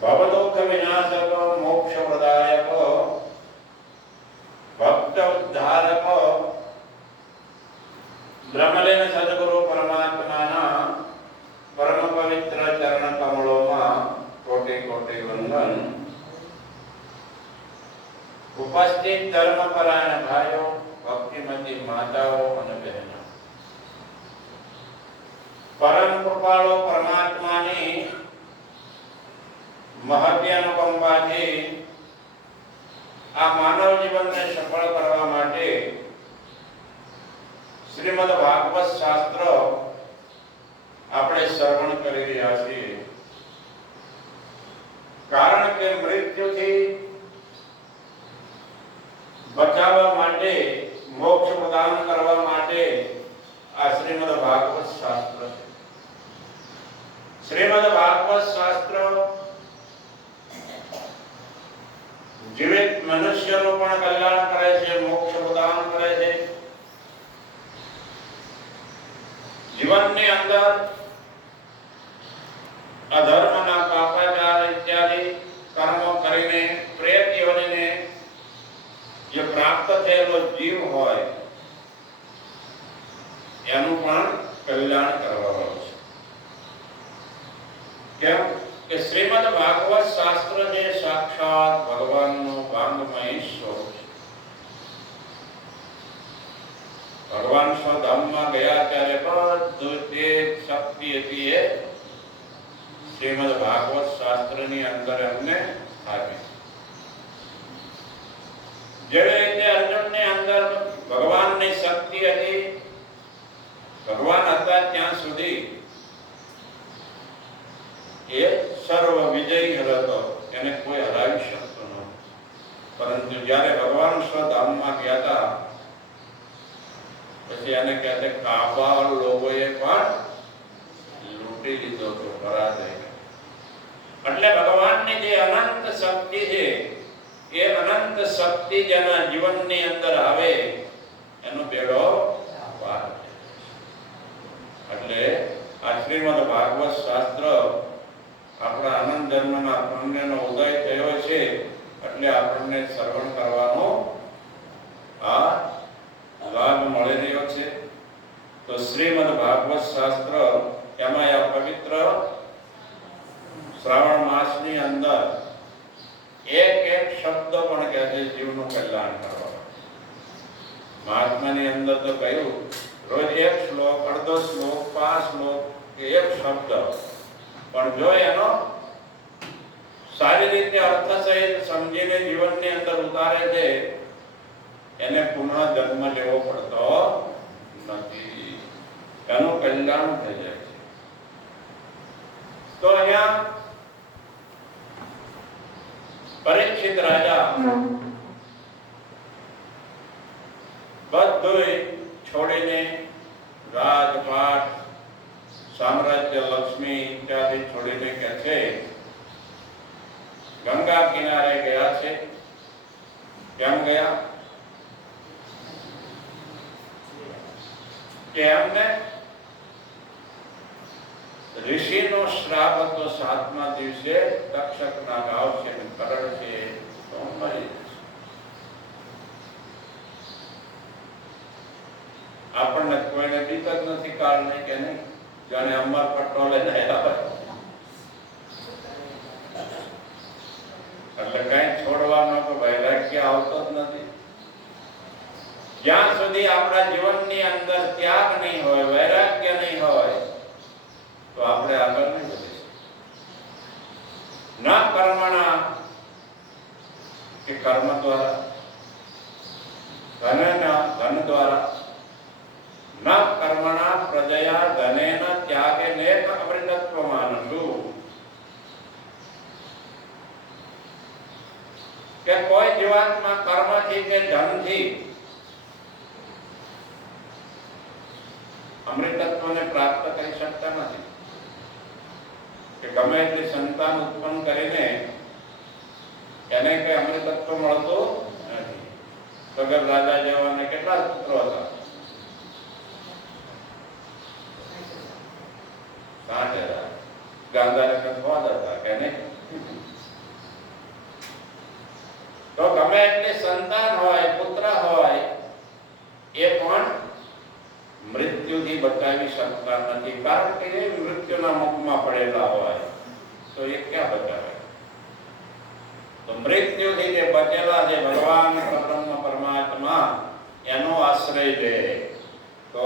ભવદુઃખ વિનાશક મોક્ષ પ્રદાયક ભક્ત ઉદ્ધારક બ્રહ્મલીન સદગુરુ પરમાત્માના પરમ પવિત્ર ચરણ કમળોમાં કોટી કોટી વંદન. ઉપસ્થિત ધર્મપરાયણ ભાઈઓ, ભક્તિમતી માતાઓ અને બહેનો, પરમ કૃપાળુ પરમાત્માની મહત્ય અનુકંપાથી આ માનવ જીવનને સફળ કરવા માટે શ્રીમદ ભાગવત શાસ્ત્ર આપણે શ્રવણ કરી રહ્યા છીએ. કારણ કે મૃત્યુથી બચાવવા માટે, મોક્ષ પ્રદાન કરવા માટે આ શ્રીમદ ભાગવત શાસ્ત્ર છે. શ્રીમદ ભાગવત શાસ્ત્ર જીવિત મનુષ્યનું પણ કલ્યાણ કરે છે, મોક્ષ પ્રદાન કરે છે. જીવનની અંદર અધર્મના પાપાચાર ઇત્યાદિ કર્મો કરીને પ્રેત યોનિને જે પ્રાપ્ત થયેલો જીવ હોય એનું પણ કલ્યાણ કરવાનું છે. કેમ કે શ્રીમદ ભાગવત શાસ્ત્ર જે સાક્ષાત ભગવાનનું વાંગમય સ્વરૂપ છે. ભગવાન સ્વધામમાં ગયા ત્યારે બધું તે શક્તિ હતી એ શ્રીમદ ભાગવત શાસ્ત્રની અંદર એમને આપી. જેવી રીતે અર્જુનની અંદર ભગવાનની શક્તિ હતી, ભગવાન હતા ત્યાં સુધી એ સર્વ વિજયી હતો, એને કોઈ હરાવી શકતો નહોતો. પરંતુ જ્યારે ભગવાન સ્વધામમાં ગયા હતા પછી એને કહેતે કાબા લોકોએ પણ લૂંટી લીધો તો પરાજય. એટલે ભગવાનની જે અનંત શક્તિ છે એ અનંત શક્તિ જેના જીવનની અંદર આવે એનો બેડો પાર. એટલે આ શ્રીમદ ભાગવત શાસ્ત્ર આપણા આનંદ ધર્મના પુણ્યનો ઉદય થયો છે એટલે આપણને શ્રવણ કરવાનો આ લાભ મળી રહ્યો છે. તો શ્રીમદ ભાગવત શાસ્ત્ર એમાં આ પવિત્ર શ્રાવણ માસની અંદર એક એક શબ્દ પણ કહે છે જીવનું કલ્યાણ કરવા. મહાત્માની અંદર તો કહ્યું રોજ એક શ્લોક, અડધો શ્લોક, 5 શ્લોક કે એક શબ્દ, પણ જો એનો સારી રીતે અર્થ સહિત સમજીને જીવનની અંદર ઉતારે છે એને પુનઃ જન્મ લેવો પડતો નથી, એનું કલ્યાણ થઈ જાય છે. તો અહીંયા પરીક્ષિત રાજા બધું છોડીને રાજપાટ, સામ્રાજ્ય, લક્ષ્મી ઇત્યાદિ છોડીને કે છે ગંગા કિનારે ગયા છે. કેમ ગયા? કે એમને ઋષિનો શ્રાપ હતો. 7મા દિવસે તક્ષકના ગાવ છે, કરણ છે, તો મરી જશે. આપણને કોઈને બીક જ નથી કાળને કે નહીં, જાણે અમર પટ્ટો લઈને આવ્યા. એટલે કઈ છોડવાનો તો વૈરાગ્ય આવતો જ નથી. જ્યાં સુધી આપણા જીવનની અંદર ત્યાગ નહીં હોય, વૈરાગ્ય નહીં હોય તો આપણે આગળ નહીં વધી શકીએ. ન કર્મણા કે કર્મ દ્વારા, ધન દ્વારા, ન કર્મણા પ્રજયા ધનેન ત્યાગેને અમૃતત્વમાનસુ. કે કોઈ જીવાત્મા કર્મથી કે ધનથી અમૃતત્વને પ્રાપ્ત કરી શકતા નથી. કે ગમે એટલી સંતાન ઉત્પન્ન કરીને એને કઈ અમૃતત્વ મળતું નથી. સગર રાજા જેવાને કેટલા પુત્રો હતા? 60,000. ગાંધાને સ્વાદ હતા કે નહીં? સંતાન હોય, પુત્ર હોય, એ પણ મૃત્યુથી બચાવી શકતા નથી, કારણ કે એ મૃત્યુના મુખમાં પડેલા હોય તો એ ક્યાં બચાવે? તો મૃત્યુથી જે બચેલા જે ભગવાન પરબ્રહ્મ પરમાત્મા એનો આશ્રય લે તો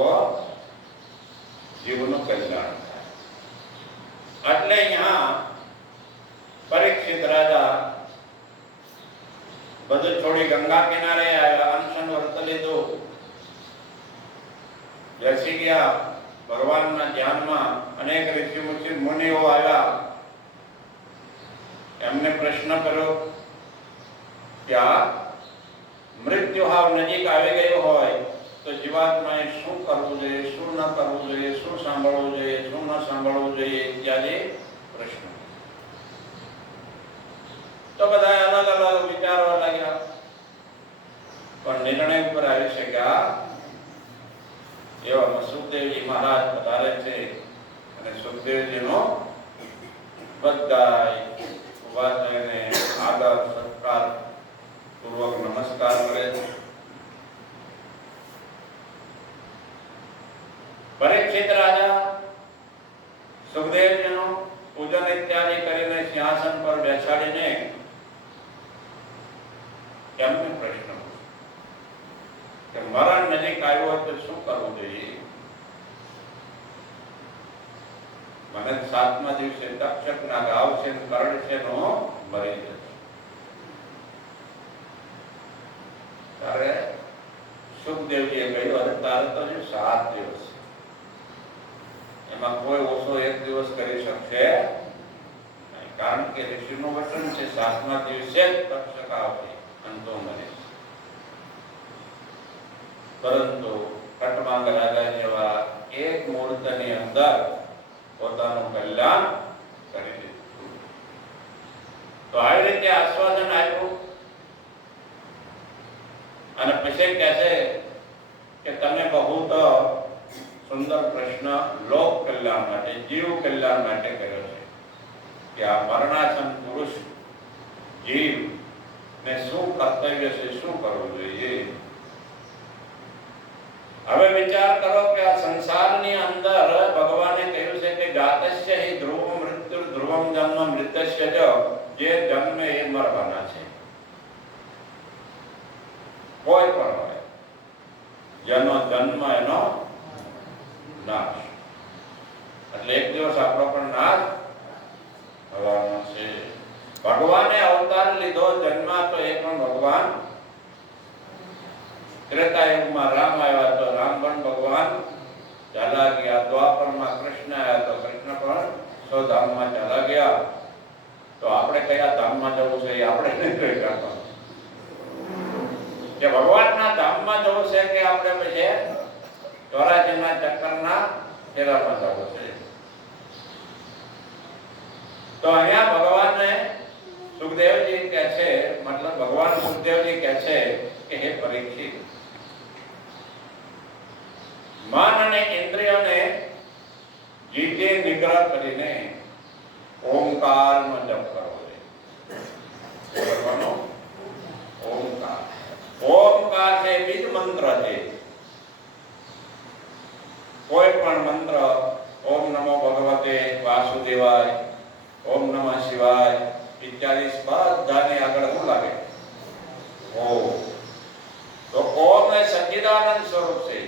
જીવનું કલ્યાણ થાય. એટલે અહીંયા પરીક્ષિત રાજા બધું છોડી ગંગા કિનારે આવ્યા, અનશન વ્રત લીધું, બેસી ગયા ભગવાનના ધ્યાનમાં. અનેક ઋષિ મુનિઓ આવ્યા, એમને પ્રશ્ન કર્યો કે આ મૃત્યુ હાવ નજીક આવી ગયો હોય તો જીવાત્માએ શું કરવું જોઈએ, શું ન કરવું જોઈએ, શું સાંભળવું જોઈએ, શું ન સાંભળવું જોઈએ ઇત્યાદિ પ્રશ્ન. તો બધા અલગ અલગ વિચારવા લાગ્યા, પણ નિર્ણય ઉપર આવી શક્યા એવા સુખદેવજી મહારાજ પધારે છે અને સુખદેવજીનો બધા ઉભા થઈને આદર સત્કાર પૂર્વક નમસ્કાર કરે છે. પરીક્ષિત રાજા સુખદેવજીનું પૂજન ઇત્યાદિ કરીને સિંહાસન પર બેસાડીને એમને પ્રશ્ન કે મરણ નજીક આવ્યો તો શું કરવું જોઈએ? મને 7મા દિવસે તક્ષકના ઘાવ છે, કરડ છે નો મરી જશે. ત્યારે સુખદેવજીએ કહ્યું, અરે તારે તો હજુ 7 દિવસ, એમાં કોઈ ઓછો 1 દિવસ કરી શકશે નહીં, કારણ કે ઋષિનું વચન છે 7મા દિવસે જ તક્ષક આવશે અંતો મરે. પરંતુ કટમાંગ રાજા જેવા એક મુહૂર્તની અંદર પોતાનું કલ્યાણ કરી દીધું. તો આવી રીતે આશ્વાસન આપ્યું અને પછી કહે છે કે તમે બહુ તો સુંદર પ્રશ્ન લોક કલ્યાણ માટે, જીવ કલ્યાણ માટે કર્યો છે કે આ મરણાસન પુરુષ જીવ ને શું કર્તવ્ય છે, શું કરવું જોઈએ. હવે વિચાર કરો કે આ સંસારની અંદર ભગવાને કહ્યું છે કે જાતસ્ય હિ ધ્રુવ મૃત્યુ ધ્રુવમ જન્મ મૃતસ્ય જ, જે જન્મ એ મરવાના છે. કોઈ પણ હોય, જેનો જન્મ એનો નાશ, એટલે એક દિવસ આપણો પણ નાશ થવાનો છે. ભગવાને અવતાર લીધો, જન્મા તો એ પણ ભગવાન. ત્રેતા યુગમાં રામ આવ્યા તો રામ પણ ભગવાન ચાલા ગયા, દ્વાપરમાં કૃષ્ણ આવ્યા તો કૃષ્ણ પણ સ્વધામમાં ચાલા ગયા. તો આપણે કયા ધામમાં જવું છે એ આપણે નહીં કહી શકતા. કે ભગવાનના ધામમાં જવું છે કે આપણે પછી ચોરાસીના ચક્કરના ફેરામાં જવું છે. તો અહીંયા ભગવાનને સુખદેવજી કહે છે, મતલબ ભગવાન સુખદેવજી કહે છે કે હે પરીક્ષિત, મન અને ઇન્દ્રિયોને જીતે નિગ્રહ કરીને ઓમકારનો જપ કરવો જોઈએ. ઓમકાર, ઓમકાર છે બીજ મંત્ર છે. કોઈ પણ મંત્ર, ઓમ નમો ભગવતે વાસુદેવાય, ઓમ નમઃ શિવાય ઇત્યાદિ બધાને આગળ શું લાગે? ઓમ. તો ઓમ એ સચ્ચિદાનંદ સ્વરૂપ છે.